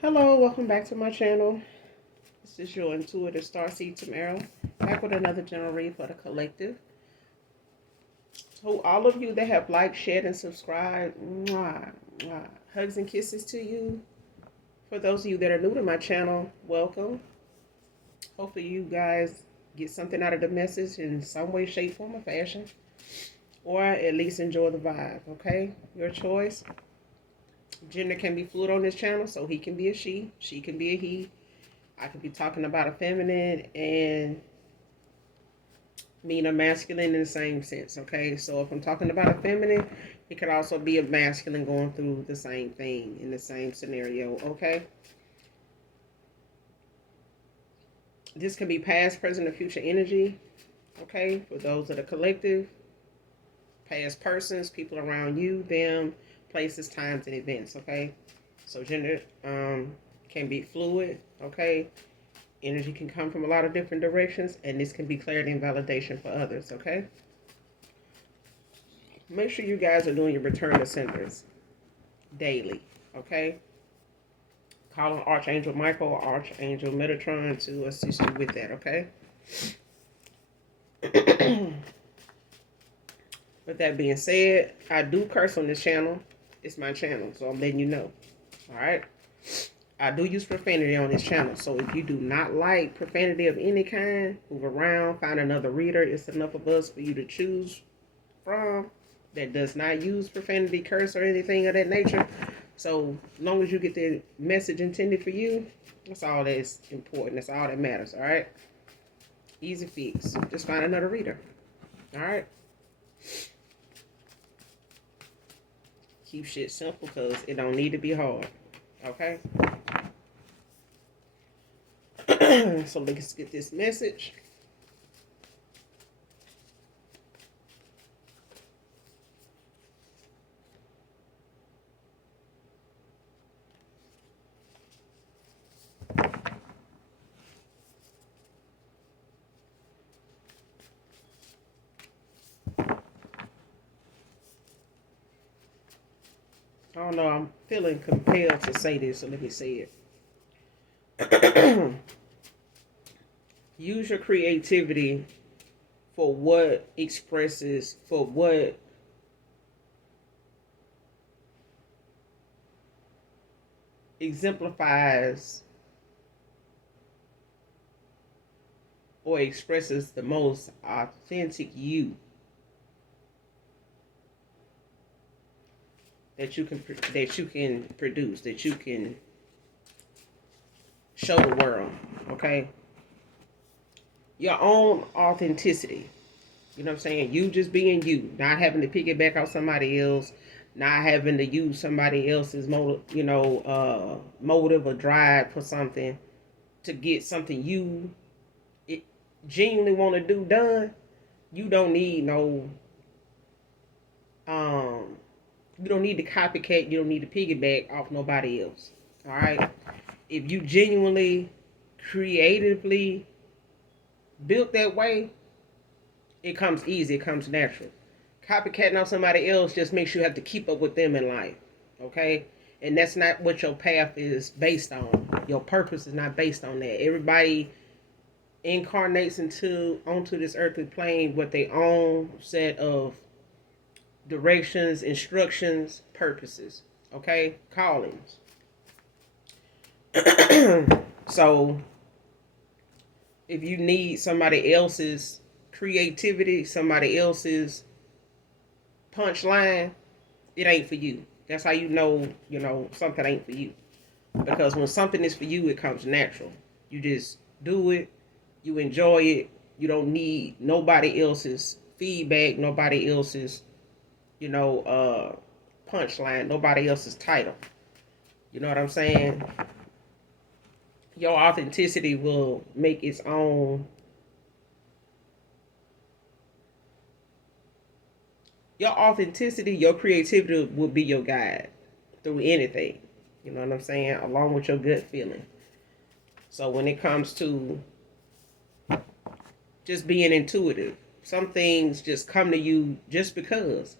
Hello, welcome back to my channel. This is your intuitive starseed Tamara, back with another general read for the collective. So all of you that have liked, shared, and subscribed, mwah, mwah, hugs and kisses to you. For those of you that are new to my channel, welcome. Hopefully you guys get something out of the message in some way, shape, form, or fashion. Or at least enjoy the vibe, okay? Your choice. Gender can be fluid on this channel, so he can be a she can be a he. I could be talking about a feminine and mean a masculine in the same sense, okay? So if I'm talking about a feminine, it could also be a masculine going through the same thing in the same scenario, okay? This can be past, present, or future energy, okay? For those that are collective, past persons, people around you, them, places, times, and events, okay? So gender can be fluid, okay? Energy can come from a lot of different directions, and this can be clarity and validation for others, okay? Make sure you guys are doing your return to senders daily, okay? Call on Archangel Michael or Archangel Metatron to assist you with that, okay? With that being said, I do curse on this channel. It's my channel, so I'm letting you know, all right? I do use profanity on this channel, so if you do not like profanity of any kind, move around, find another reader. It's enough of us for you to choose from that does not use profanity, curse, or anything of that nature. So as long as you get the message intended for you, that's all that's important. That's all that matters, all right? Easy fix. Just find another reader, all right? Keep shit simple because it don't need to be hard, okay? So let's get this message. I don't know, I'm feeling compelled to say this, so let me say it. Use your creativity for what expresses, for what exemplifies or expresses the most authentic you that you can produce, that you can show the world, okay? Your own authenticity. You know what I'm saying? You just being you, not having to piggyback off somebody else, not having to use somebody else's motive or drive for something to get something you genuinely want to do done. You don't need no um you don't need to copycat, you don't need to piggyback off nobody else. All right? If you genuinely creatively built that way, it comes easy, it comes natural. Copycatting off somebody else just makes you have to keep up with them in life. Okay? And that's not what your path is based on. Your purpose is not based on that. Everybody incarnates onto this earthly plane with their own set of directions, instructions, purposes, okay, callings. So if you need somebody else's creativity, somebody else's punchline, it ain't for you. That's how you know something ain't for you. Because when something is for you, it comes natural. You just do it, you enjoy it. You don't need nobody else's feedback, nobody else's, punchline, nobody else's title. You know what I'm saying? Your authenticity will make its own. Your authenticity, your creativity will be your guide through anything. You know what I'm saying? Along with your gut feeling. So when it comes to just being intuitive, some things just come to you just because.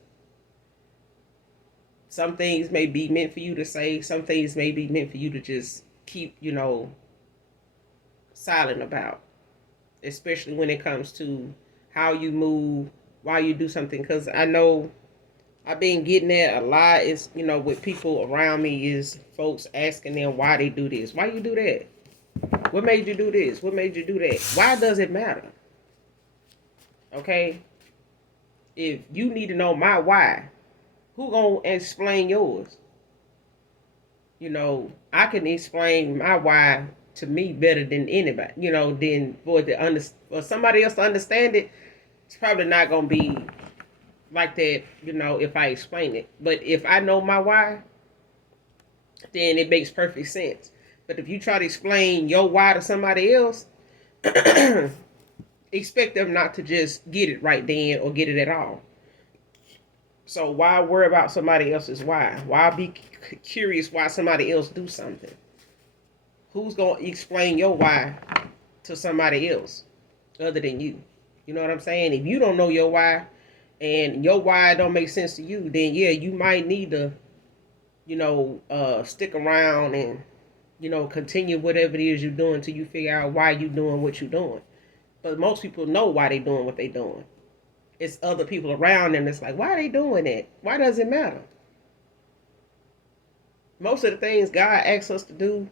Some things may be meant for you to say. Some things may be meant for you to just keep, silent about, especially when it comes to how you move, why you do something. Because I know I've been getting that a lot. Is with people around me is folks asking them why they do this, why you do that, what made you do this, what made you do that. Why does it matter? Okay, if you need to know my why, who gonna explain yours? I can explain my why to me better than anybody. Than for somebody else to understand it. It's probably not gonna be like that. If I explain it, but if I know my why, then it makes perfect sense. But if you try to explain your why to somebody else, expect them not to just get it right then or get it at all. So why worry about somebody else's why? Why be curious why somebody else do something? Who's gonna explain your why to somebody else other than you? You know what I'm saying? If you don't know your why and your why don't make sense to you, then yeah, you might need to, stick around and, continue whatever it is you're doing until you figure out why you're doing what you're doing. But most people know why they're doing what they're doing. It's other people around them that's like, why are they doing that? Why does it matter? Most of the things God asks us to do,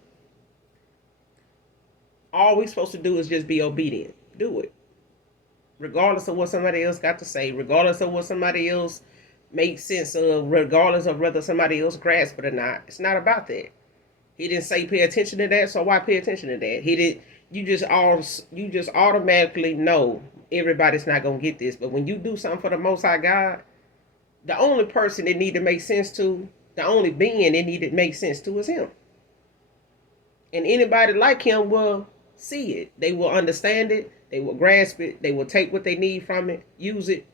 all we're supposed to do is just be obedient. Do it. Regardless of what somebody else got to say, regardless of what somebody else makes sense of, regardless of whether somebody else grasps it or not. It's not about that. He didn't say pay attention to that, so why pay attention to that? He did. You just automatically know everybody's not gonna get this. But when you do something for the Most High God, the only person it need to make sense to, the only being it need to make sense to is Him. And anybody like Him will see it. They will understand it. They will grasp it. They will take what they need from it, use it,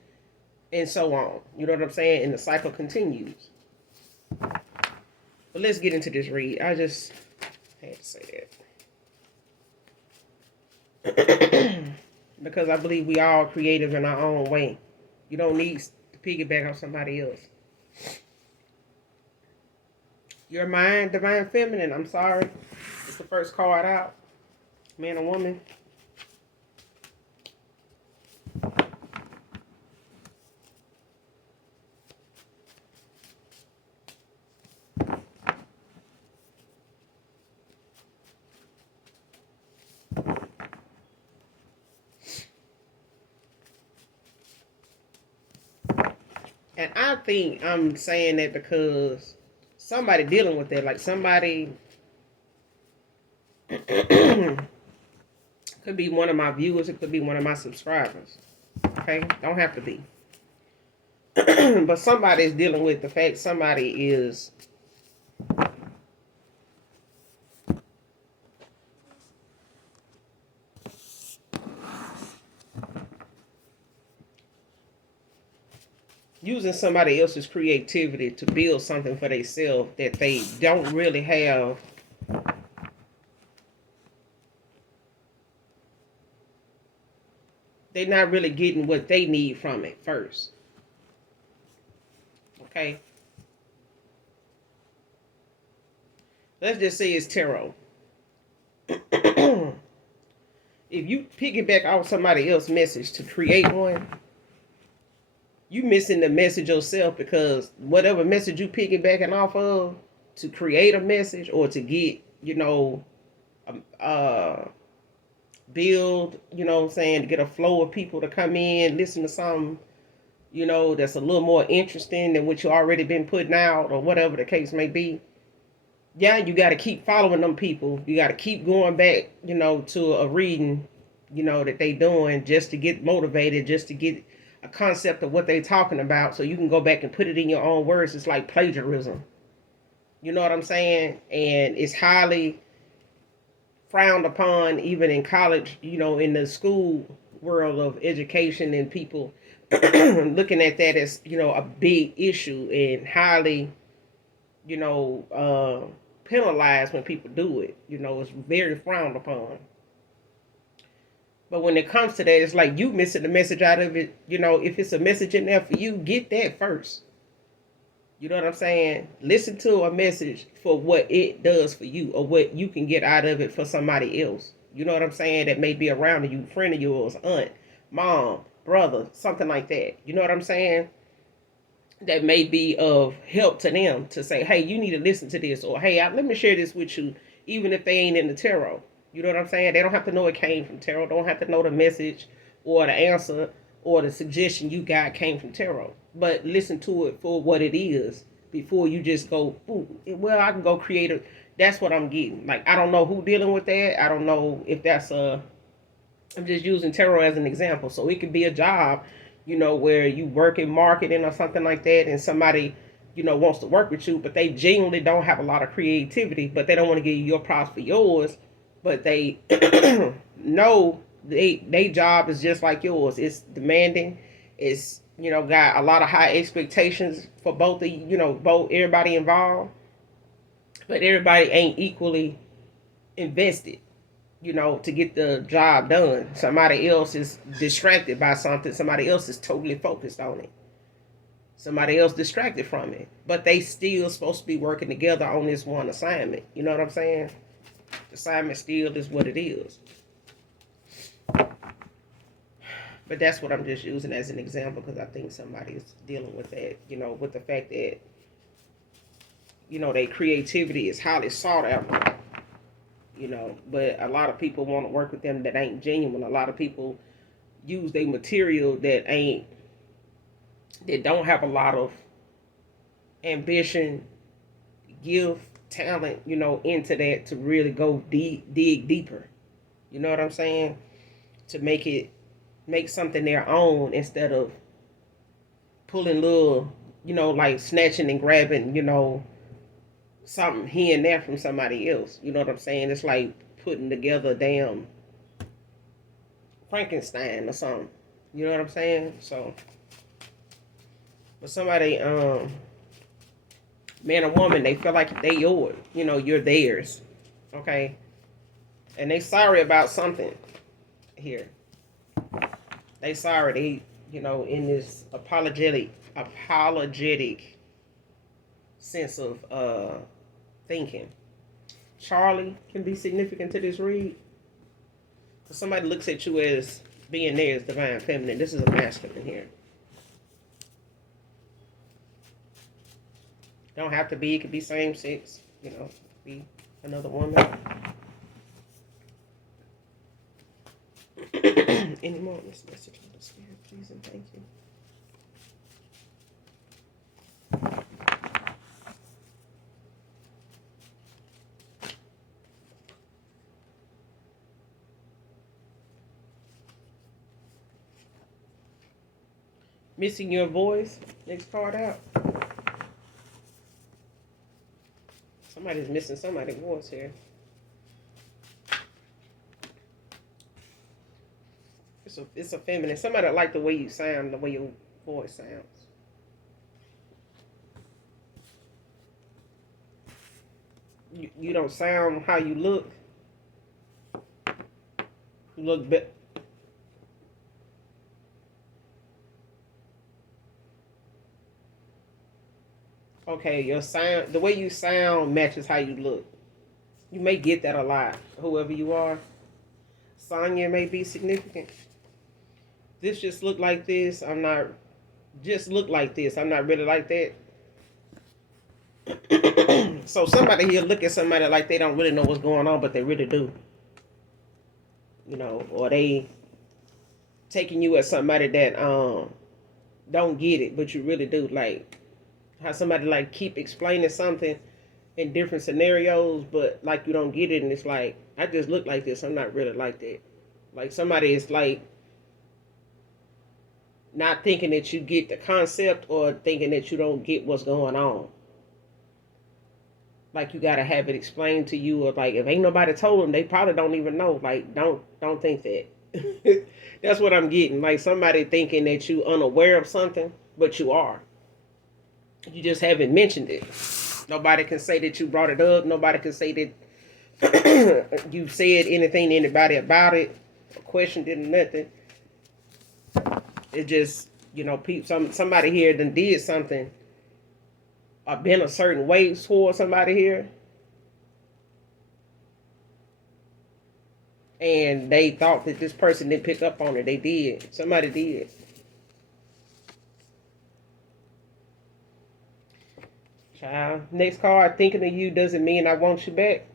and so on. You know what I'm saying? And the cycle continues. But let's get into this read. I just had to say that. Because I believe we all creative in our own way. You don't need to piggyback on somebody else. Your mind, divine feminine. I'm sorry. It's the first card out. Man or woman. And I think I'm saying that because somebody dealing with that, like somebody could be one of my viewers, it could be one of my subscribers. Okay? Don't have to be. But somebody is dealing with the fact somebody is using somebody else's creativity to build something for themselves that they don't really have. They're not really getting what they need from it first. Okay? Let's just say it's tarot. If you piggyback off somebody else's message to create one, you missing the message yourself, because whatever message you piggybacking off of to create a message or to get, build, what I'm saying, to get a flow of people to come in, listen to something, that's a little more interesting than what you already been putting out or whatever the case may be. Yeah, you got to keep following them people. You got to keep going back, to a reading, that they doing just to get motivated, just to get a concept of what they talking about, so you can go back and put it in your own words. It's like plagiarism. You know what I'm saying? And it's highly frowned upon, even in college, in the school world of education, and people looking at that as, a big issue and highly, penalized when people do it. It's very frowned upon. But when it comes to that, it's like you missing the message out of it. If it's a message in there for you, get that first. You know what I'm saying? Listen to a message for what it does for you or what you can get out of it for somebody else. You know what I'm saying? That may be around you, friend of yours, aunt, mom, brother, something like that. You know what I'm saying? That may be of help to them to say, hey, you need to listen to this, or hey, let me share this with you, even if they ain't in the tarot. You know what I'm saying? They don't have to know it came from tarot. Don't have to know the message or the answer or the suggestion you got came from tarot. But listen to it for what it is before you just go, ooh, well, I can go create it. That's what I'm getting. Like, I don't know who dealing with that. I don't know if that's I'm just using tarot as an example. So it could be a job, where you work in marketing or something like that, and somebody, wants to work with you, but they genuinely don't have a lot of creativity, but they don't want to give you your props for yours, but they know they job is just like yours. It's demanding. It's got a lot of high expectations for both both everybody involved, but everybody ain't equally invested, to get the job done. Somebody else is distracted by something. Somebody else is totally focused on it. Somebody else distracted from it. But they still supposed to be working together on this one assignment. You know what I'm saying? The assignment still is what it is. But that's what I'm just using as an example because I think somebody's dealing with that, with the fact that, their creativity is highly sought after. But a lot of people want to work with them that ain't genuine. A lot of people use their material that don't have a lot of ambition, gift, talent, into that to really go dig deeper. You know what I'm saying? To make something their own instead of pulling little, like snatching and grabbing, something here and there from somebody else. You know what I'm saying? It's like putting together a damn Frankenstein or something. You know what I'm saying? So, but somebody, man or woman, they feel like they yours. You're theirs. Okay? And they sorry about something here. They sorry. They, in this apologetic sense of thinking. Charlie can be significant to this read. Because somebody looks at you as being there as divine feminine. This is a masculine here. Don't have to be. It could be same sex. Be another woman. Any more on this message of the spirit, please and thank you. Missing your voice. Next card out. Somebody's missing somebody's voice here. It's a feminine. Somebody like the way you sound, the way your voice sounds. You don't sound how you look. You look better. Okay, your sound, the way you sound matches how you look. You may get that a lot, whoever you are. Sonya may be significant. This just look like this. I'm not really like that. So somebody here look at somebody like they don't really know what's going on, but they really do. Or they taking you as somebody that don't get it, but you really do. Like how somebody like keep explaining something in different scenarios, but like you don't get it, and it's like I just look like this. I'm not really like that. Like somebody is like not thinking that you get the concept or thinking that you don't get what's going on. Like you gotta have it explained to you, or like if ain't nobody told them, they probably don't even know. Like don't think that. That's what I'm getting. Like somebody thinking that you unaware of something, but you are. You just haven't mentioned it. Nobody can say that you brought it up. Nobody can say that you said anything to anybody about it, or questioned it or nothing. It just, somebody here done did something or been a certain way towards somebody here, and they thought that this person didn't pick up on it. They did. Somebody did. Child. Next card, thinking of you doesn't mean I want you back.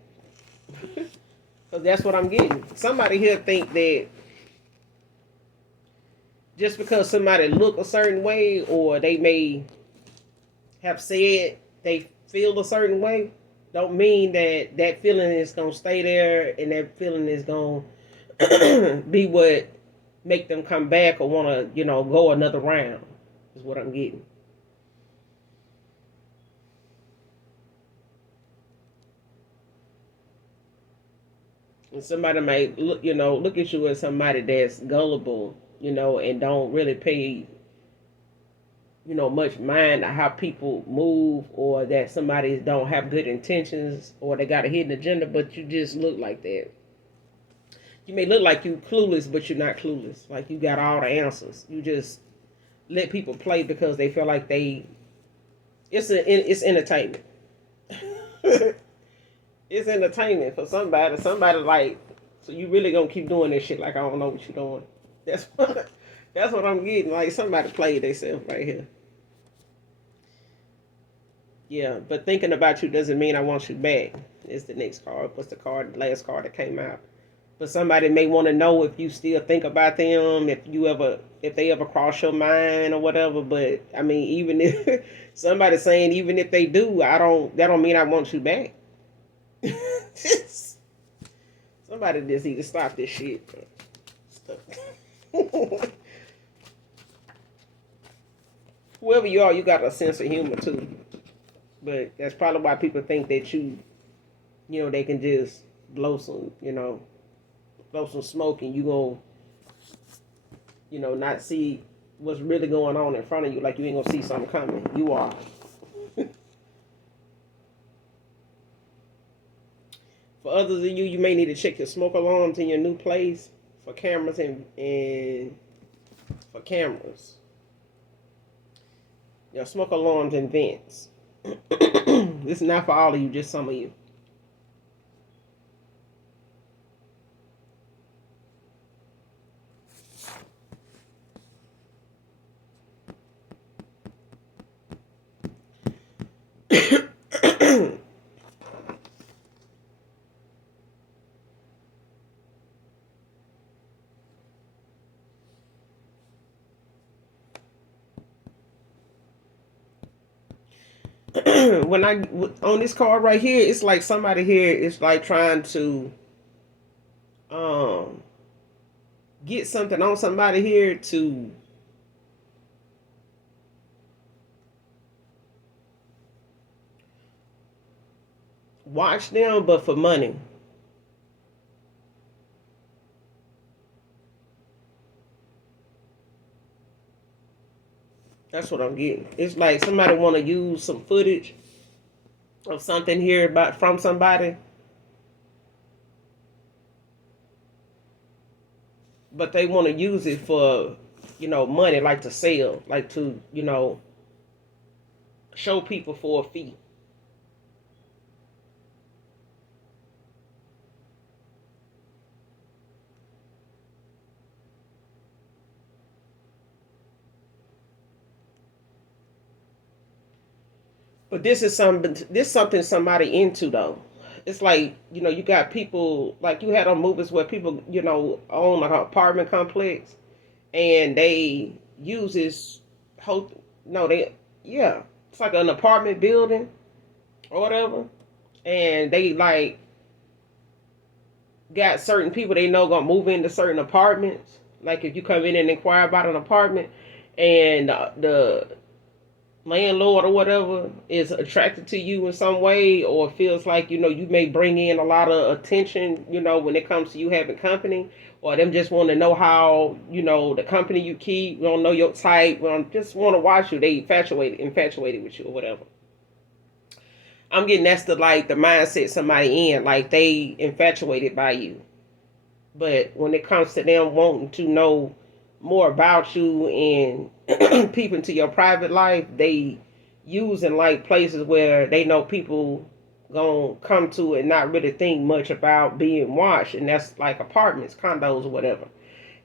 Because that's what I'm getting. Somebody here think that just because somebody look a certain way, or they may have said they feel a certain way, don't mean that that feeling is going to stay there, and that feeling is going to be what make them come back or want to, go another round, is what I'm getting. And somebody may look at you as somebody that's gullible, and don't really pay, much mind to how people move, or that somebody don't have good intentions, or they got a hidden agenda, but you just look like that. You may look like you clueless, but you're not clueless. Like you got all the answers. You just let people play because they feel like it's entertainment. It's entertainment for somebody. Somebody like, so you really gonna keep doing this shit like I don't know what you're doing. That's what I'm getting. Like somebody played themselves right here. Yeah, but thinking about you doesn't mean I want you back. Is the next card. What's the last card that came out? But somebody may want to know if you still think about them, if they ever cross your mind or whatever. But I mean, even if somebody's saying even if they do, that don't mean I want you back. Somebody just need to stop this shit. Whoever you are, you got a sense of humor too. But that's probably why people think that they can just blow some smoke, and you gonna, not see what's really going on in front of you. Like you ain't gonna see something coming. You are. For others of you, you may need to check your smoke alarms in your new place for cameras and for cameras. Your smoke alarms and vents. This is not for all of you, just some of you. When I on this card right here, it's like somebody here is like trying to um get something on somebody here to watch them, but for money. That's what I'm getting. It's like somebody want to use some footage of something here about from somebody, but they want to use it for, money, like to sell, like to, show people for a fee. But this something somebody into though. It's like, you got people like you had on movies where people, own an apartment complex, and they use this whole no they yeah, it's like an apartment building or whatever, and they like got certain people they know gonna move into certain apartments. Like if you come in and inquire about an apartment, and the landlord or whatever is attracted to you in some way, or feels like you may bring in a lot of attention, when it comes to you having company, or them just want to know how the company you keep, don't know your type, just want to watch you, they infatuated with you or whatever. I'm getting that's the mindset somebody in, like they infatuated by you. But when it comes to them wanting to know more about you and peep into your private life, they using like places where they know people gonna come to and not really think much about being watched, and that's like apartments, condos, or whatever.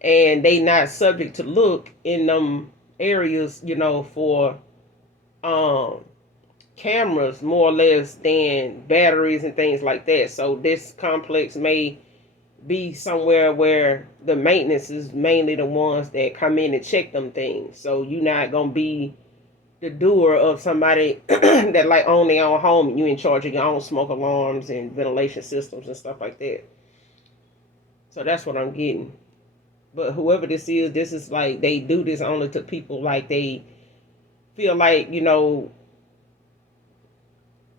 And they not subject to look in them areas, for um cameras more or less than batteries and things like that. So this complex may be somewhere where the maintenance is mainly the ones that come in and check them things. So you're not gonna be the doer of somebody that like own their own home and you in charge of your own smoke alarms and ventilation systems and stuff like that. So that's what I'm getting. But whoever this is like they do this only to people like they feel like,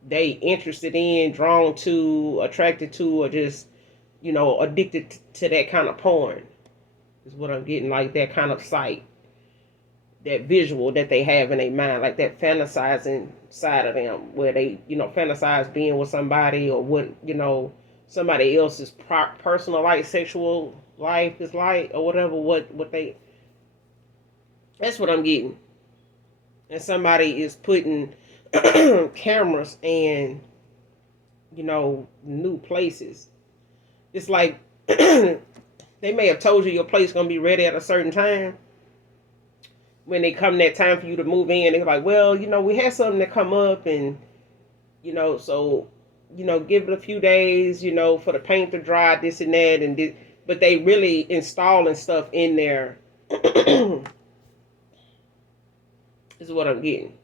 they interested in, drawn to, attracted to, or just, addicted to that kind of porn. Is what I'm getting, like that kind of sight, that visual that they have in their mind, like that fantasizing side of them, where they, fantasize being with somebody or what, somebody else's personal like sexual life is like or whatever. What they, that's what I'm getting. And somebody is putting cameras and new places. It's like they may have told you your place gonna be ready at a certain time. When they come that time for you to move in, they're like, well, we had something that come up, and so give it a few days, for the paint to dry, this and that, and this. But they really installing stuff in there. Is what I'm getting.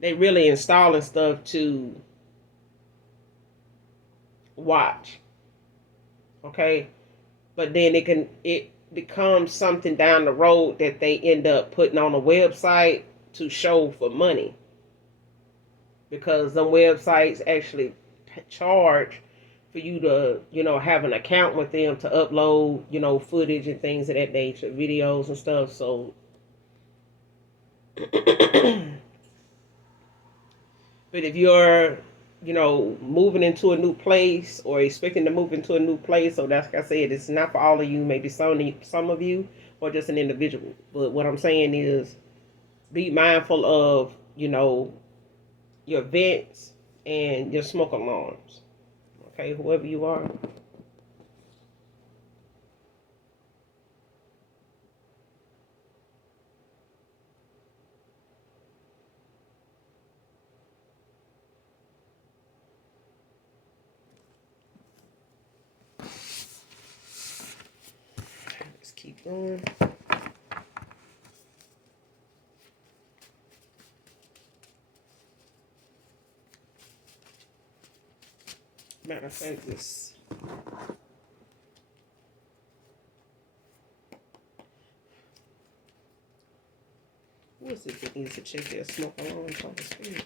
They really installing stuff to watch. Okay, but then it becomes something down the road that they end up putting on a website to show for money, because some websites actually charge for you to have an account with them to upload footage and things of that nature, videos and stuff. So but if you're moving into a new place or expecting to move into a new place, so that's like I said, it's not for all of you, maybe some of you, or just an individual. But what I'm saying is be mindful of your vents and your smoke alarms. Okay, whoever you are. Let's keep going. Matter of fact, this. Who is it that needs to check their smoke alarms on the screen?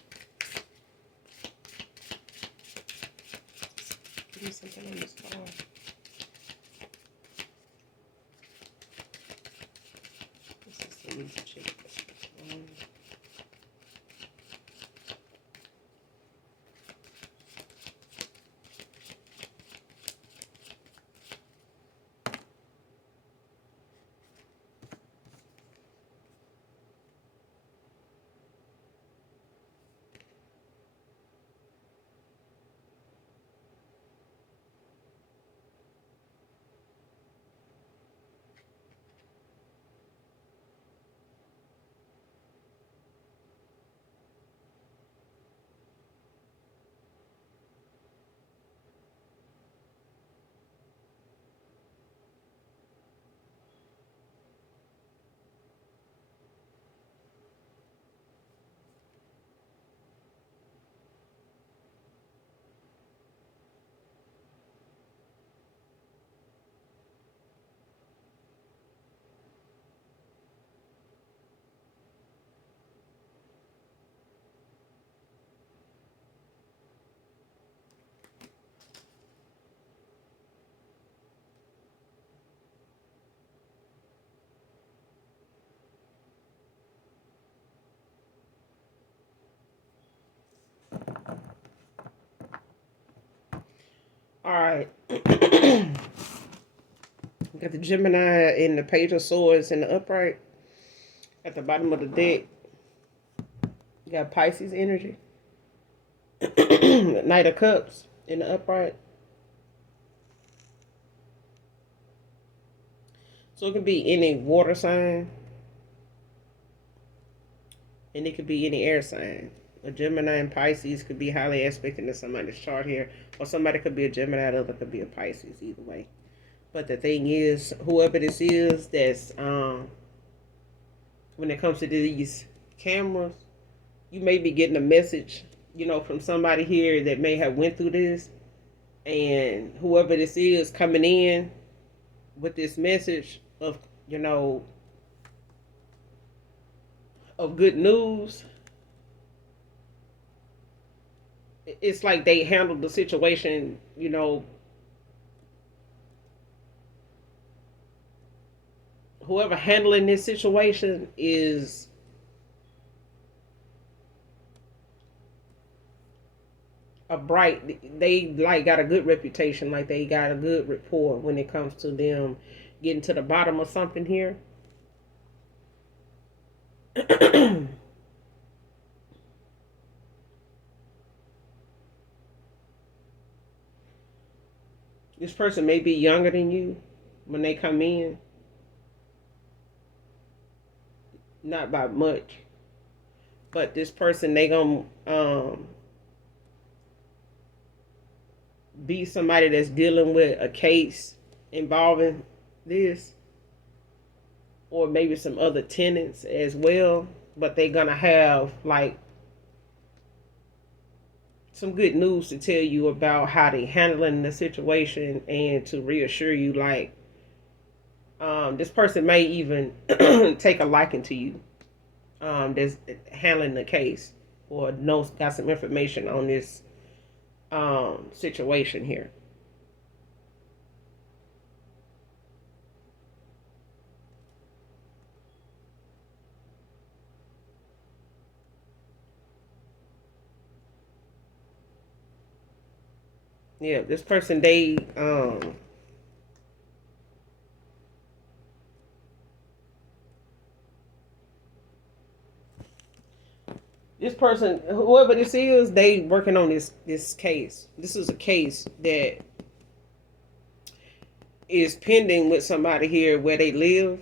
Give me something on this car. This is the needs to check their smoke alarm. All right. I'm At the Gemini in the Page of Swords in the upright. At the bottom of the deck, you got Pisces energy. Knight of Cups in the upright. So it could be any water sign. And it could be any air sign. A Gemini and Pisces could be highly aspected to somebody's chart here. Or somebody could be a Gemini, the other could be a Pisces, either way. But the thing is, whoever this is, that's when it comes to these cameras, you may be getting a message, from somebody here that may have went through this. And whoever this is coming in with this message of, of good news, it's like they handled the situation, whoever handling this situation is they like got a good reputation, like they got a good rapport when it comes to them getting to the bottom of something here. This person may be younger than you when they come in. Not by much. But this person, they gonna be somebody that's dealing with a case involving this. Or maybe some other tenants as well. But they gonna have like some good news to tell you about how they handling the situation and to reassure you like this person may even take a liking to you that's handling the case or knows got some information on this situation here. Yeah, this person, this person, whoever this is, they working on this case. This is a case that is pending with somebody here where they live,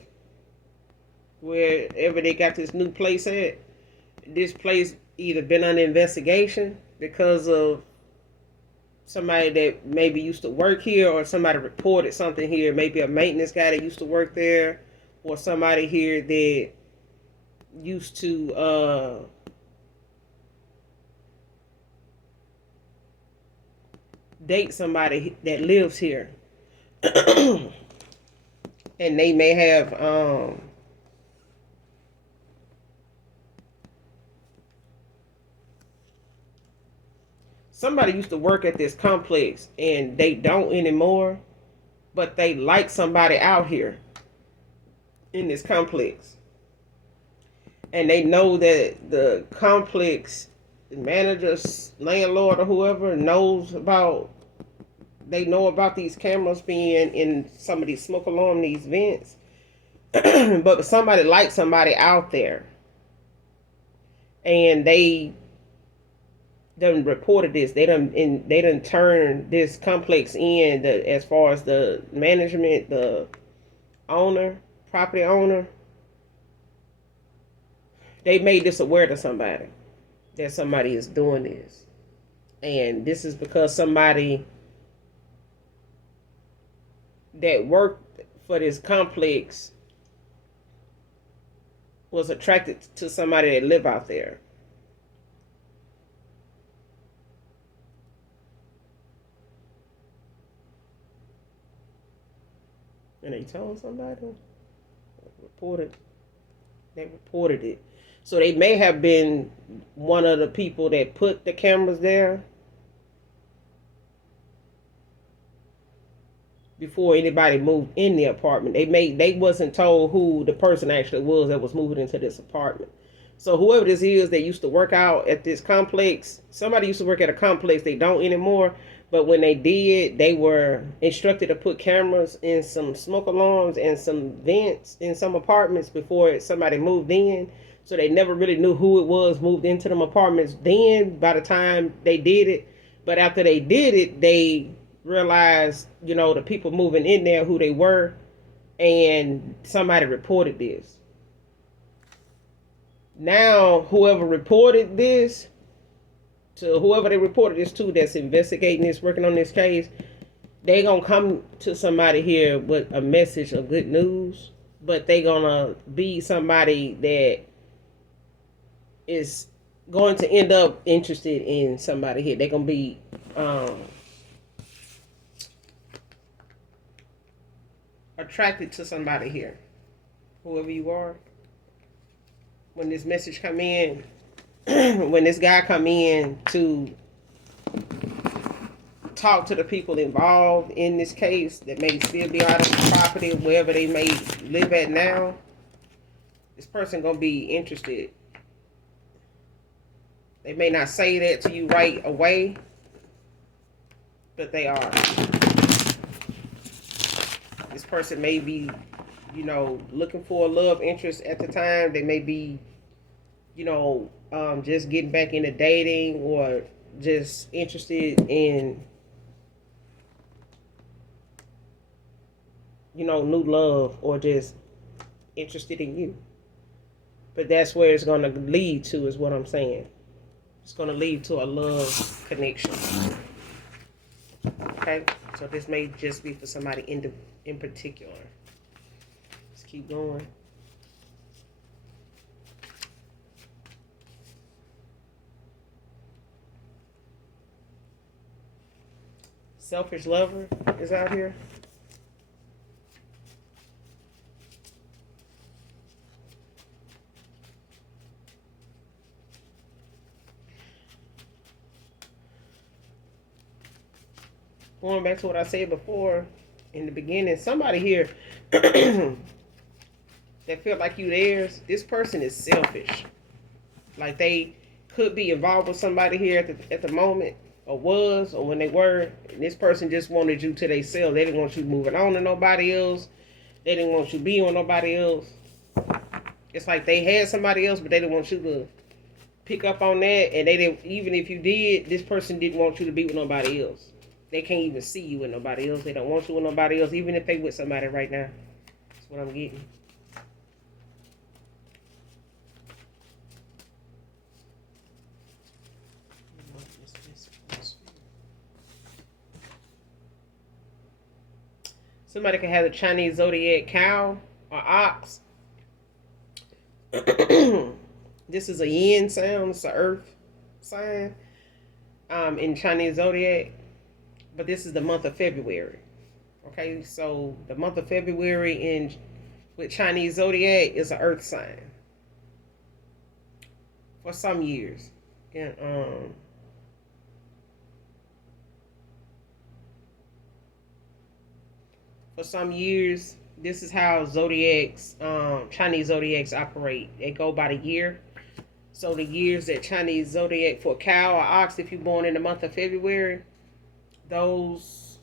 wherever they got this new place at. This place either been under investigation because of somebody that maybe used to work here, or somebody reported something here, maybe a maintenance guy that used to work there, or somebody here that used to date somebody that lives here. And they may have somebody used to work at this complex and they don't anymore, but they like somebody out here in this complex. And they know that the complex manager, landlord, or whoever they know about these cameras being in some of these smoke alarm, these vents. But somebody likes somebody out there. And they done reported this. They done turned this complex in, as far as the management, the owner, property owner. They made this aware to somebody that somebody is doing this. And this is because somebody that worked for this complex was attracted to somebody that live out there. And they told somebody, they reported it. So they may have been one of the people that put the cameras there before anybody moved in the apartment. They wasn't told who the person actually was that was moving into this apartment. So whoever this is that used to work out at this complex, somebody used to work at a complex, they don't anymore, But when they did, they were instructed to put cameras in some smoke alarms and some vents in some apartments before somebody moved in. So they never really knew who it was moved into them apartments then by the time they did it. But after they did it, they realized, the people moving in there, who they were, and somebody reported this. Now, whoever reported this, to whoever they reported this to that's investigating this, working on this case, they gonna come to somebody here with a message of good news, but they gonna be somebody that is going to end up interested in somebody here. They're gonna be attracted to somebody here, whoever you are. When this message come in, when this guy come in to talk to the people involved in this case that may still be out of the property wherever they may live at now, this person gonna be interested. They may not say that to you right away, but they are. This person may be, looking for a love interest at the time. They may be, just getting back into dating, or just interested in, new love, or just interested in you. But that's where it's going to lead to, is what I'm saying. It's going to lead to a love connection. Okay? So this may just be for somebody in particular. Let's keep going. Selfish lover is out here. Going back to what I said before in the beginning, somebody here that feel like you theirs, this person is selfish. Like they could be involved with somebody here at the moment, or was, or when they were, and this person just wanted you to themselves. They didn't want you moving on to nobody else. They didn't want you being with nobody else. It's like they had somebody else, but they didn't want you to pick up on that, and they didn't. Even if you did, this person didn't want you to be with nobody else. They can't even see you with nobody else. They don't want you with nobody else, even if they with somebody right now. That's what I'm getting. Somebody can have the Chinese zodiac cow or ox. This is a yin sound. It's an earth sign in Chinese zodiac. But this is the month of February. Okay, so the month of February with Chinese zodiac is an earth sign for some years. And for some years, this is how zodiacs, Chinese zodiacs operate. They go by the year. So the years that Chinese zodiac for cow or ox, if you're born in the month of February, those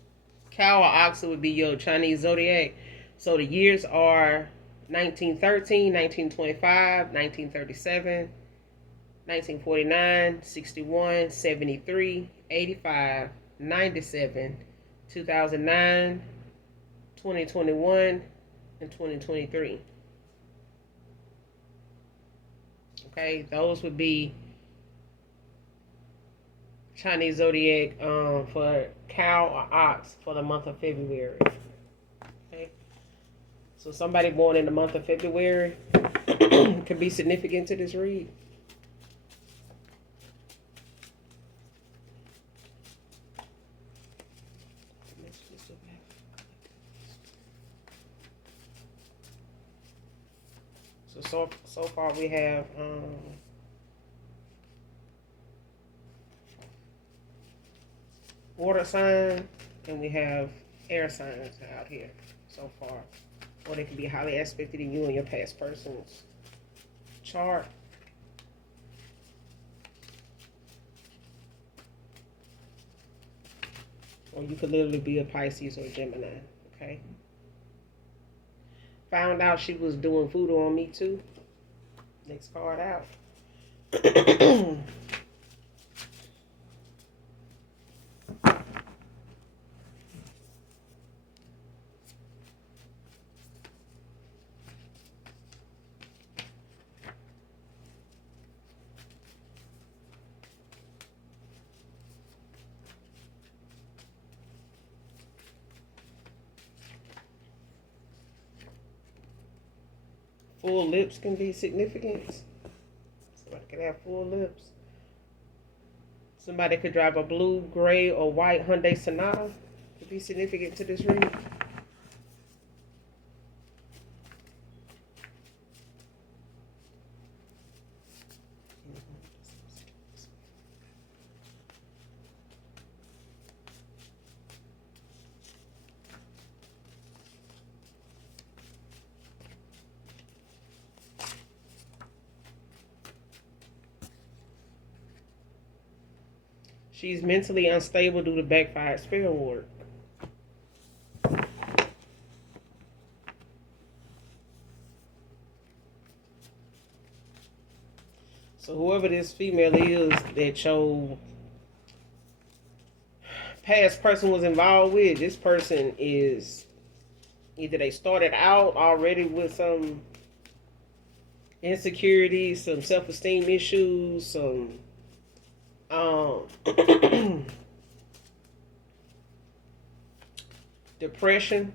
cow or ox would be your Chinese zodiac. So the years are 1913, 1925, 1937, 1949, 61, 73, 85, 97, 2009, 2021, and 2023. Okay, those would be Chinese zodiac for cow or ox for the month of February. Okay, so somebody born in the month of February could be significant to this read. So far we have water sign, and we have air signs out here so far. Or they can be highly aspected in you and your past person's chart. Or you could literally be a Pisces or a Gemini. Okay. Found out she was doing voodoo on me too. Next card out. Full lips can be significant. Somebody could have full lips. Somebody could drive a blue, gray, or white Hyundai Sonata. Could be significant to this reading. She's mentally unstable due to backfired spell work. So whoever this female is that your past person was involved with, this person is either they started out already with some insecurities, some self-esteem issues, some depression.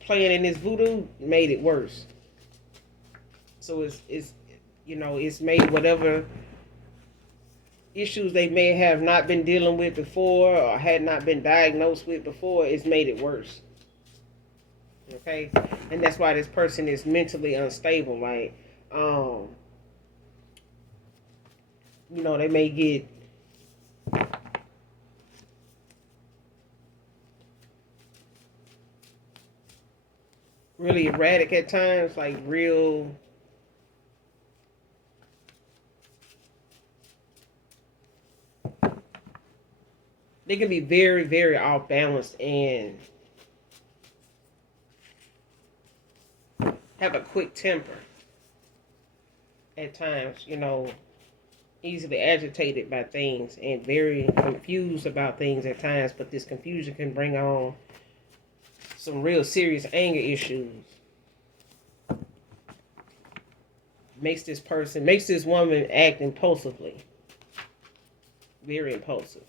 Playing in this voodoo made it worse. So it's made whatever issues they may have not been dealing with before or had not been diagnosed with before, it's made it worse. Okay? And that's why this person is mentally unstable. Like, they may get really erratic at times, like real they can be very, very off balance and have a quick temper at times, easily agitated by things and very confused about things at times, but this confusion can bring on some real serious anger issues. Makes this woman act impulsively. Very impulsive.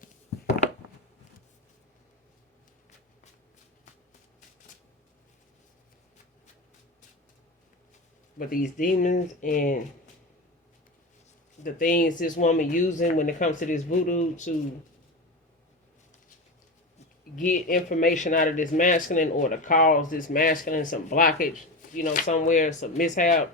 But these demons and the things this woman using when it comes to this voodoo to get information out of this masculine or to cause this masculine some blockage, somewhere, some mishap.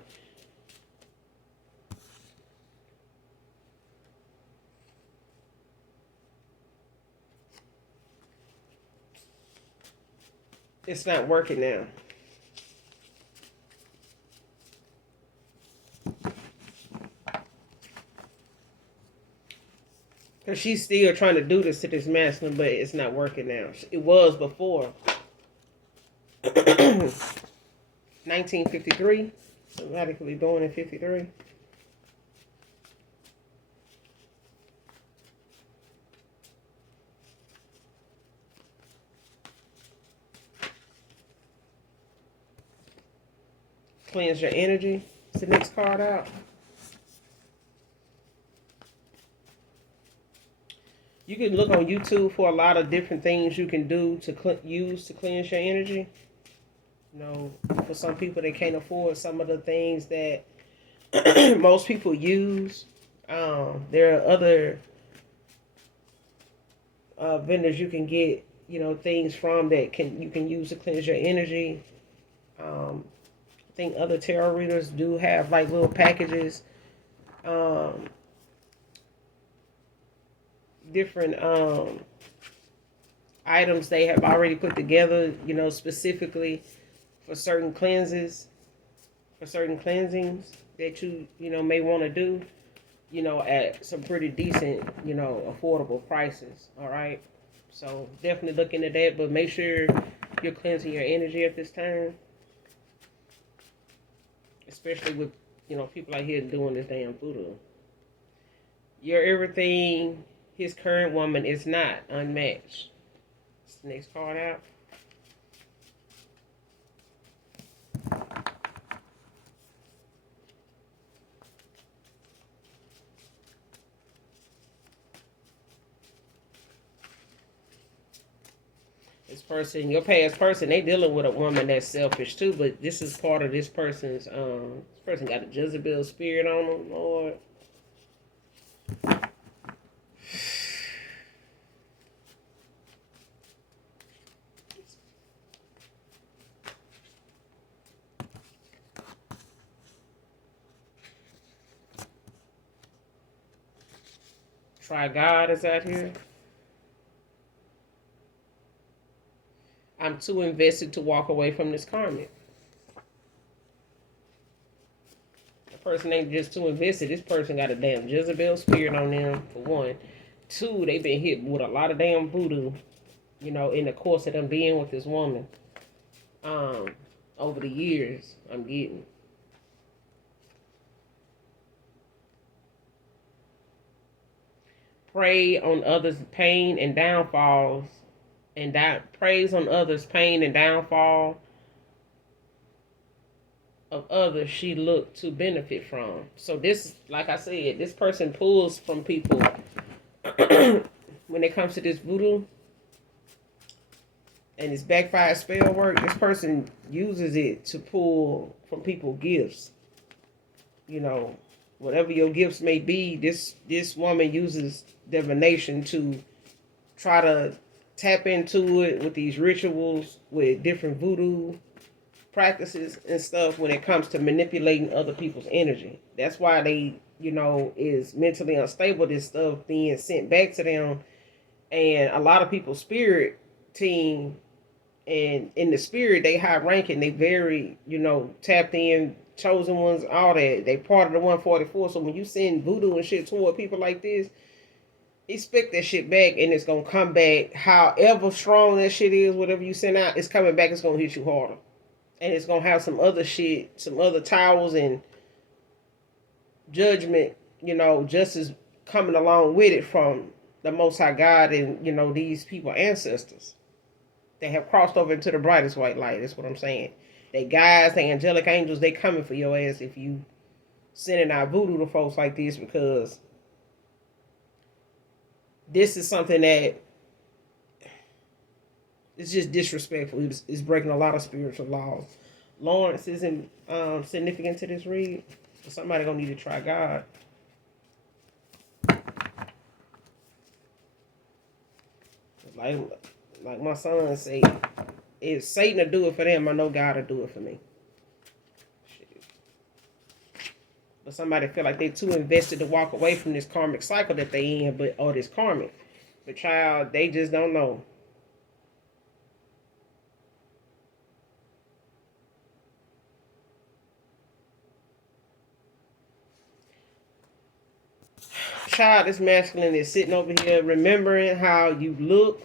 It's not working now. Because she's still trying to do this to this masculine, but it's not working now. It was before. 1953. Somebody could be born in 53. Cleanse your energy. It's the next card out. You can look on YouTube for a lot of different things you can do to use to cleanse your energy. For some people, they can't afford some of the things that most people use. There are other vendors you can get, things from that you can use to cleanse your energy. I think other tarot readers do have like little packages. Different items they have already put together, specifically for certain cleanses, for certain cleansings that you may want to do, at some pretty decent, affordable prices. All right. So definitely look into that, but make sure you're cleansing your energy at this time, especially with people out here doing this damn voodoo. You're everything his current woman is not, unmatched. It's the next card out. This person, your past person, they dealing with a woman that's selfish too, but this is part of this person's, this person got a Jezebel spirit on them, Lord. Try God is out here. I'm too invested to walk away from this karmic. The person ain't just too invested. This person got a damn Jezebel spirit on them, for one. Two, they been hit with a lot of damn voodoo, in the course of them being with this woman. Over the years, I'm getting. Prey on others' pain and downfalls, and preys on others' pain and downfall of others she looked to benefit from. So this, like I said, this person pulls from people when it comes to this voodoo and this backfire spell work. This person uses it to pull from people gifts. Whatever your gifts may be, this woman uses divination to try to tap into it with these rituals, with different voodoo practices and stuff when it comes to manipulating other people's energy. That's why they, is mentally unstable, this stuff being sent back to them. And a lot of people's spirit team, and in the spirit, they high ranking, they very, tapped in, chosen ones, all that. They part of the 144. So when you send voodoo and shit toward people like this, expect that shit back, and it's gonna come back however strong that shit is. Whatever you send out, it's coming back. It's gonna hit you harder, and it's gonna have some other shit, some other towers and judgment, justice coming along with it from the Most High God and these people ancestors. They have crossed over into the brightest white light. That's what I'm saying. They guys, they angelic angels, they coming for your ass if you sending out voodoo to folks like this, because this is something that it's just disrespectful. It's breaking a lot of spiritual laws. Lawrence isn't significant to this read. Somebody gonna need to try God. Like my son say, if Satan to do it for them, I know God will do it for me. Shit. But somebody feel like they too invested to walk away from this karmic cycle that they in, or this karmic. But child, they just don't know. Child, this masculine is sitting over here remembering how you look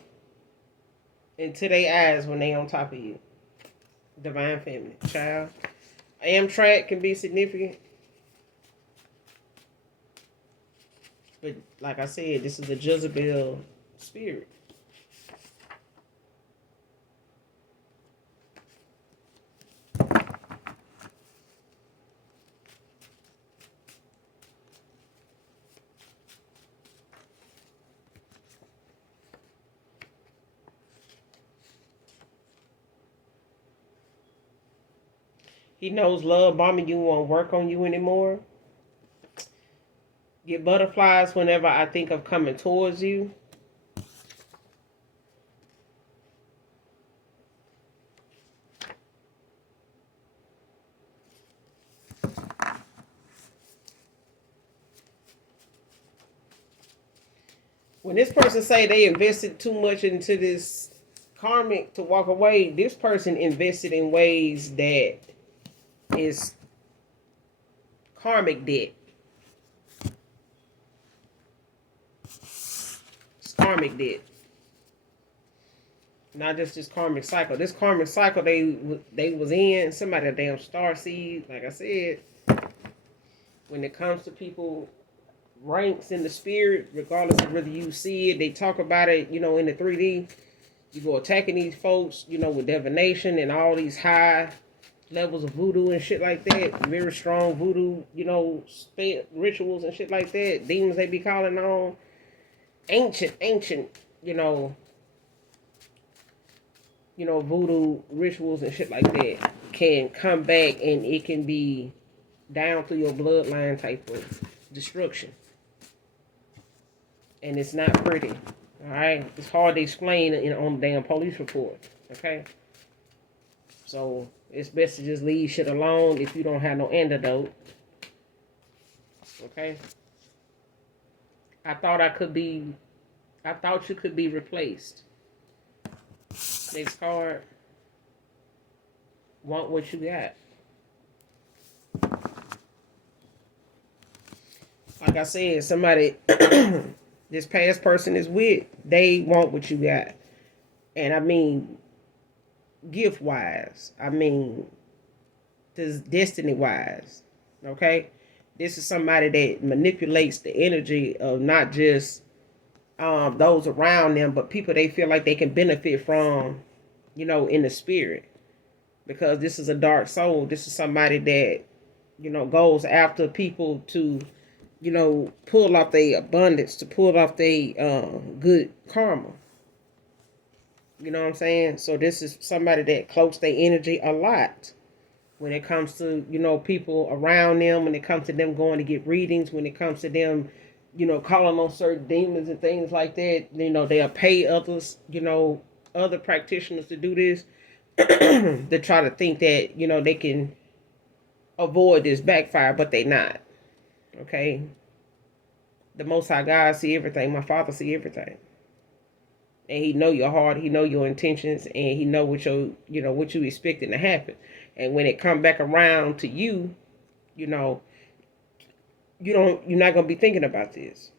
into their eyes when they on top of you. Divine feminine. Child. Amtrak can be significant. But like I said, this is a Jezebel spirit. He knows love bombing you won't work on you anymore. Get butterflies whenever I think of coming towards you. When this person say they invested too much into this karmic to walk away, this person invested in ways that is karmic debt. It's karmic debt. Not just this karmic cycle. This karmic cycle they was in, somebody a damn star seed, like I said. When it comes to people ranks in the spirit, regardless of whether you see it, they talk about it, in the 3D. You go attacking these folks, with divination and all these high levels of voodoo and shit like that. Very strong voodoo, rituals and shit like that. Demons they be calling on. Ancient, voodoo rituals and shit like that can come back and it can be down through your bloodline type of destruction. And it's not pretty. Alright? It's hard to explain on the damn police report. Okay? So it's best to just leave shit alone if you don't have no antidote. Okay? I thought you could be replaced. Next card. Want what you got. Like I said, somebody this past person is with, they want what you got. And I mean, gift wise. I mean, this destiny wise. Okay? This is somebody that manipulates the energy of not just those around them, but people they feel like they can benefit from, in the spirit. Because this is a dark soul. This is somebody that, goes after people to, pull off their abundance, to pull off their good karma. You know what I'm saying? So this is somebody that cloaks their energy a lot when it comes to, people around them, when it comes to them going to get readings, when it comes to them, calling on certain demons and things like that. They'll pay others, other practitioners to do this to try to think that, they can avoid this backfire, but they not. Okay? The Most High God see everything. My Father see everything. And he know your heart, he know your intentions, and he know what what you expecting to happen. And when it come back around to you, you're not gonna be thinking about this.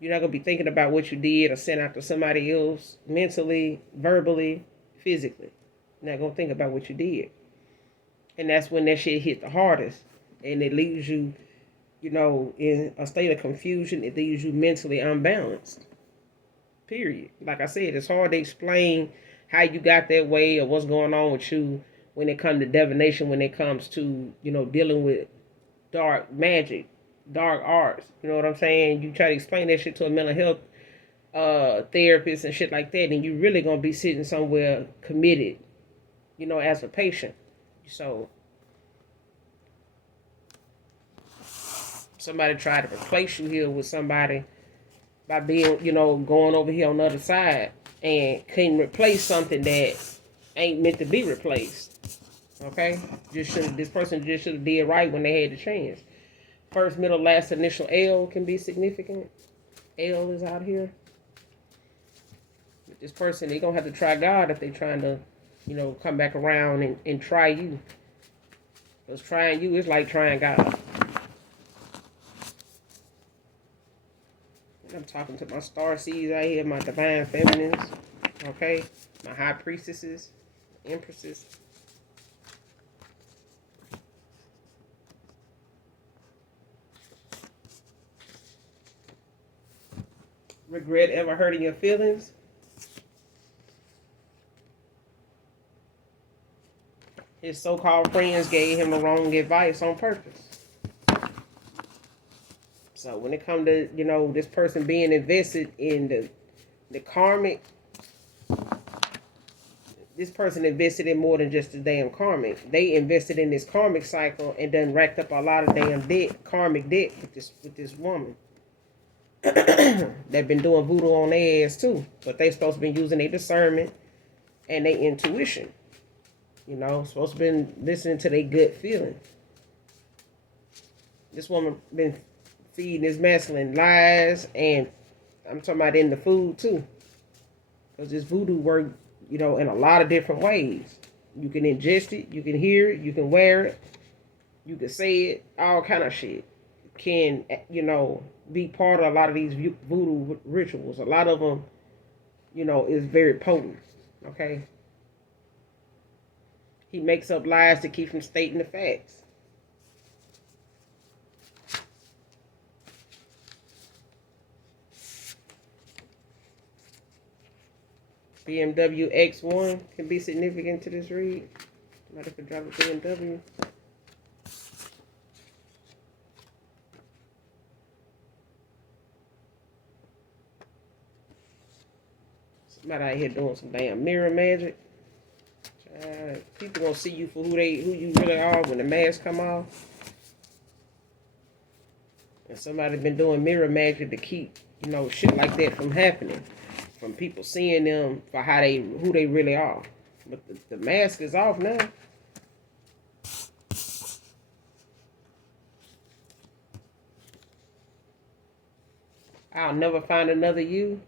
You're not gonna be thinking about what you did or sent out to somebody else mentally, verbally, physically. You're not gonna think about what you did. And that's when that shit hit the hardest. And it leaves you, in a state of confusion. It leaves you mentally unbalanced. Period. Like I said, it's hard to explain how you got that way or what's going on with you when it comes to divination, when it comes to, dealing with dark magic, dark arts. You know what I'm saying? You try to explain that shit to a mental health therapist and shit like that, and you really gonna be sitting somewhere committed, as a patient. So somebody tried to replace you here with somebody by being, going over here on the other side and couldn't replace something that ain't meant to be replaced. Okay? This person just should have did right when they had the chance. First, middle, last initial L can be significant. L is out here. This person, they gonna have to try God if they trying to, come back around and try you. Because trying you is like trying God. I'm talking to my star seeds out here, my divine feminines, okay? My high priestesses, empresses. Regret ever hurting your feelings? His so-called friends gave him the wrong advice on purpose. So when it comes to, this person being invested in the karmic, this person invested in more than just the damn karmic. They invested in this karmic cycle and then racked up a lot of damn debt, karmic debt with this woman. They've been doing voodoo on their ass too. But they supposed to be using their discernment and their intuition. Supposed to be listening to their gut feeling. This woman been feeding this masculine lies, and I'm talking about in the food too. Because this voodoo work, in a lot of different ways. You can ingest it, you can hear it, you can wear it, you can say it, all kind of shit. Can, be part of a lot of these voodoo rituals. A lot of them, is very potent. Okay? He makes up lies to keep from stating the facts. BMW X1 can be significant to this read. Somebody could drive a BMW. Somebody out here doing some damn mirror magic. People gonna see you for who you really are when the mask come off. And somebody been doing mirror magic to keep, shit like that from happening. From people seeing them for who they really are. But the mask is off now. I'll never find another you.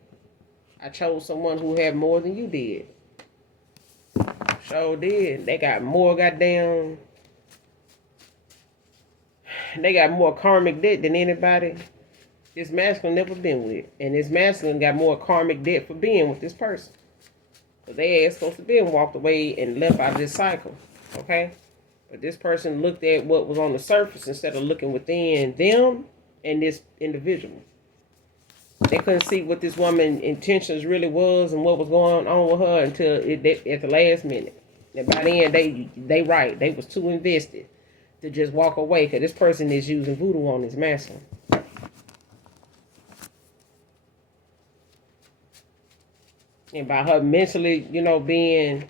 I chose someone who had more than you did. Sure did. They got more karmic debt than anybody this masculine never been with. And this masculine got more karmic debt for being with this person. Because they ass supposed to be and walked away and left out of this cycle. Okay? But this person looked at what was on the surface instead of looking within them and this individual. They couldn't see what this woman's intentions really was and what was going on with her until at the last minute. And by then, they right. They was too invested to just walk away because this person is using voodoo on his masculine. And by her mentally, being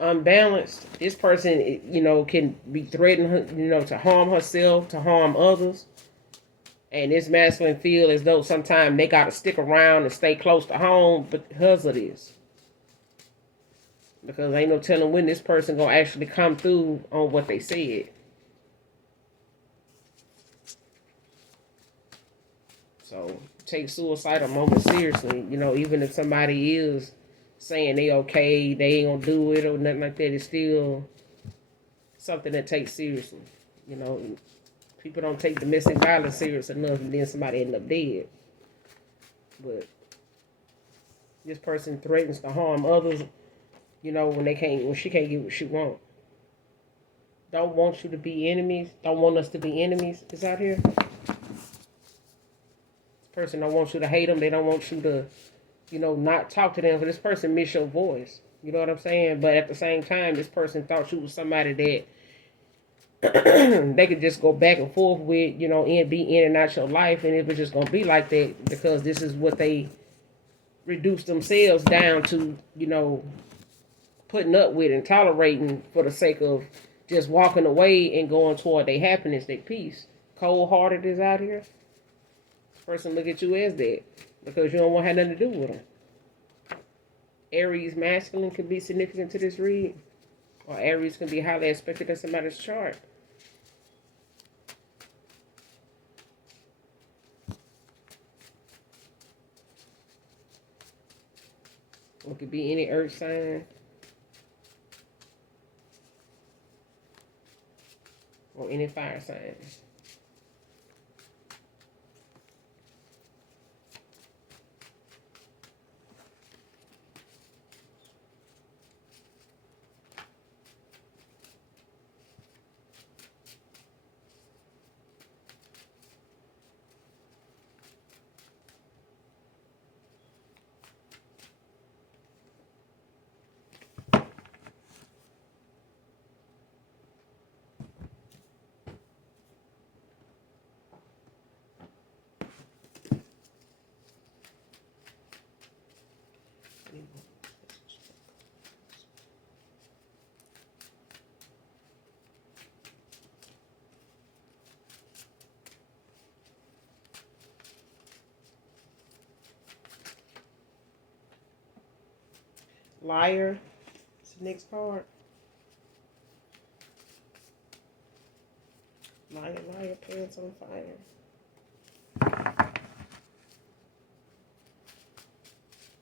unbalanced, this person, can be threatening, to harm herself, to harm others. And this masculine feel as though sometimes they got to stick around and stay close to home because of this. Because ain't no telling when this person going to actually come through on what they said. So take suicidal moments seriously. Even if somebody is saying they okay, they ain't going to do it or nothing like that, it's still something that takes seriously. People don't take domestic violence serious enough and then somebody end up dead. But this person threatens to harm others, when she can't get what she wants. Don't want you to be enemies. Don't want us to be enemies is out here. This person don't want you to hate them. They don't want you to, not talk to them. But this person miss your voice. You know what I'm saying? But at the same time, this person thought you was somebody that they could just go back and forth with, and be in and out your life, and it was just gonna be like that because this is what they reduced themselves down to, putting up with and tolerating for the sake of just walking away and going toward their happiness, their peace. Cold-hearted is out here. This person look at you as that because you don't want to have nothing to do with them. Aries masculine could be significant to this read, or Aries can be highly expected in somebody's chart. It could be any earth sign or any fire sign. Liar. It's the next card. Liar, liar, pants on fire.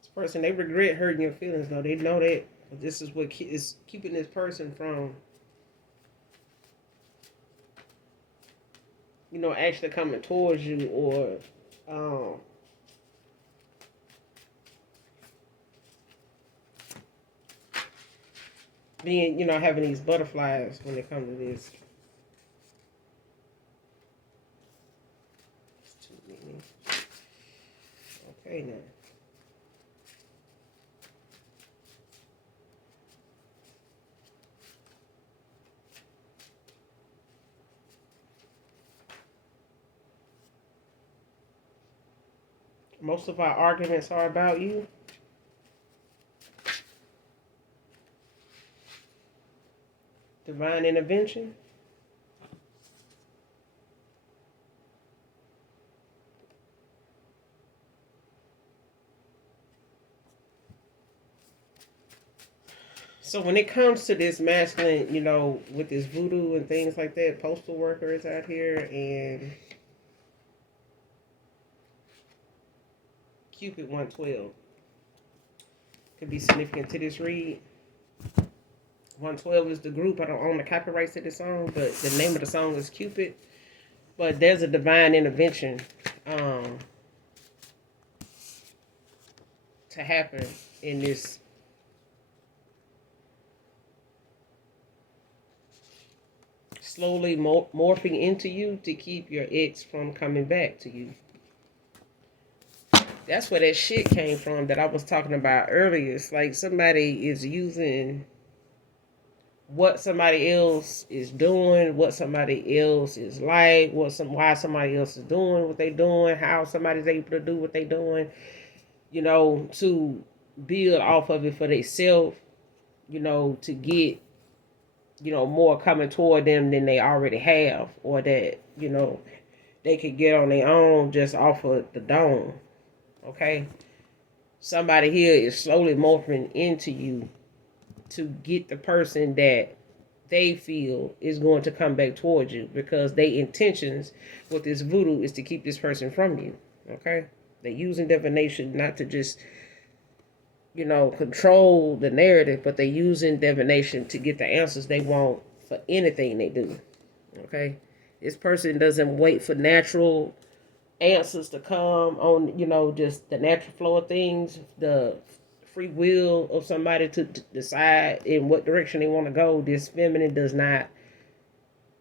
This person, they regret hurting your feelings, though. They know that. But this is what is keeping this person from, actually coming towards you or being, having these butterflies when it comes to this. It's too many. Okay, now. Most of our arguments are about you. Divine intervention. So when it comes to this masculine, with this voodoo and things like that, postal workers out here and Cupid 112 could be significant to this read. 112 is the group. I don't own the copyrights to this song, but the name of the song is Cupid. But there's a divine intervention to happen in this slowly morphing into you to keep your ex from coming back to you. That's where that shit came from that I was talking about earlier. It's like somebody is using what somebody else is doing, what somebody else is like, why somebody else is doing what they doing, how somebody's able to do what they doing, to build off of it for themselves, to get, more coming toward them than they already have, or that, they could get on their own just off of the dome. Okay? Somebody here is slowly morphing into you to get the person that they feel is going to come back towards you, because their intentions with this voodoo is to keep this person from you. Okay? They're using divination not to just, control the narrative, but they're using divination to get the answers they want for anything they do. Okay? This person doesn't wait for natural answers to come on, just the natural flow of things, the free will of somebody to decide in what direction they want to go. This feminine does not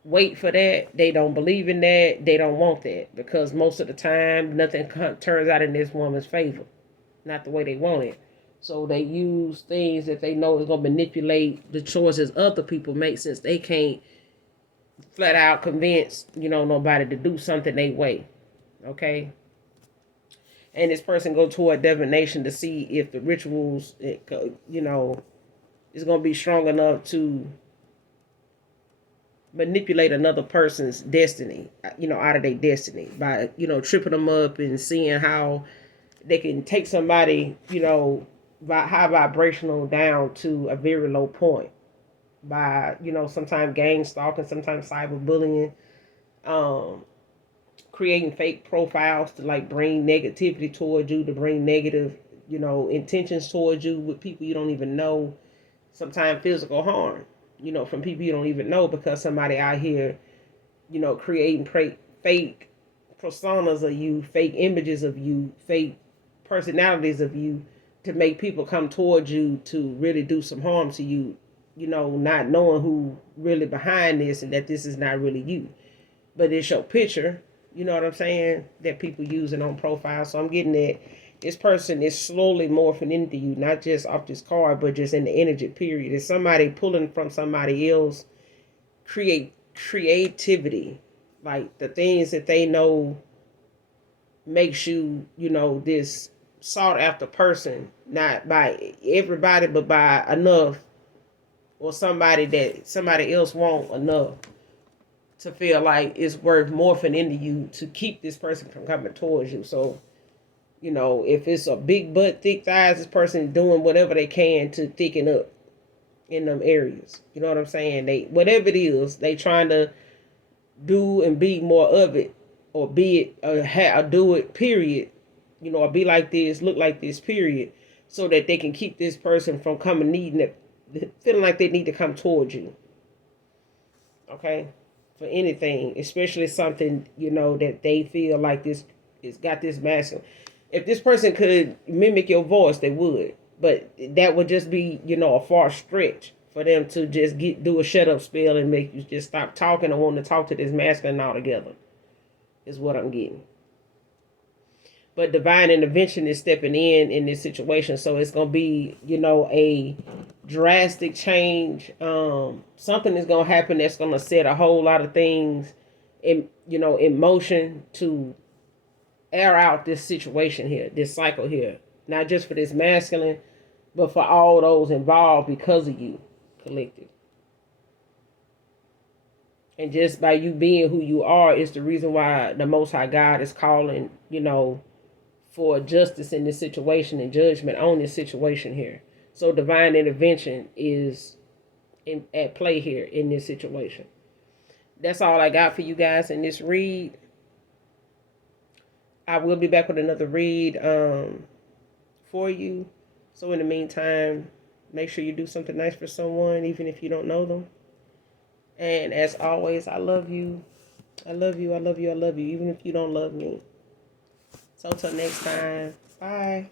wait for that. They don't believe in that. They don't want that, because most of the time nothing turns out in this woman's favor, not the way they want it. So they use things that they know is going to manipulate the choices other people make, since they can't flat out convince nobody to do something they way. Okay? And this person go toward divination to see if the rituals, is going to be strong enough to manipulate another person's destiny, out of their destiny by, tripping them up and seeing how they can take somebody, high vibrational down to a very low point by, sometimes gang stalking, sometimes cyberbullying, creating fake profiles to like bring negativity towards you, to bring negative, intentions towards you with people you don't even know. Sometimes physical harm, from people you don't even know, because somebody out here, creating fake personas of you, fake images of you, fake personalities of you, to make people come towards you to really do some harm to you, not knowing who really behind this, and that this is not really you, but it's your picture. You know what I'm saying? That people using on profile. So I'm getting that this person is slowly morphing into you, not just off this card, but just in the energy period. It's somebody pulling from somebody else, creativity, like the things that they know makes you, this sought after person, not by everybody, but by enough, or somebody that somebody else want enough to feel like it's worth morphing into you to keep this person from coming towards you. So, if it's a big butt, thick thighs, this person doing whatever they can to thicken up in them areas. You know what I'm saying? They, whatever it is, they trying to do and be more of it, or be it, or do it, period. Or be like this, look like this, period, so that they can keep this person from coming needing it, feeling like they need to come towards you. Okay? For anything, especially something, that they feel like this is got this masculine. If this person could mimic your voice, they would. But that would just be, a far stretch for them to just do a shut up spell and make you just stop talking and want to talk to this masculine altogether. Is what I'm getting. But divine intervention is stepping in this situation, so it's gonna be, a drastic change. Something is gonna happen that's gonna set a whole lot of things in motion to air out this situation here, this cycle here, not just for this masculine, but for all those involved because of you, collective. And just by you being who you are is the reason why the Most High God is calling, for justice in this situation and judgment on this situation here. So divine intervention is at play here in this situation. That's all I got for you guys in this read. I will be back with another read for you. So in the meantime, make sure you do something nice for someone, even if you don't know them. And as always, I love you. I love you. I love you. I love you, even if you don't love me. So until next time, bye.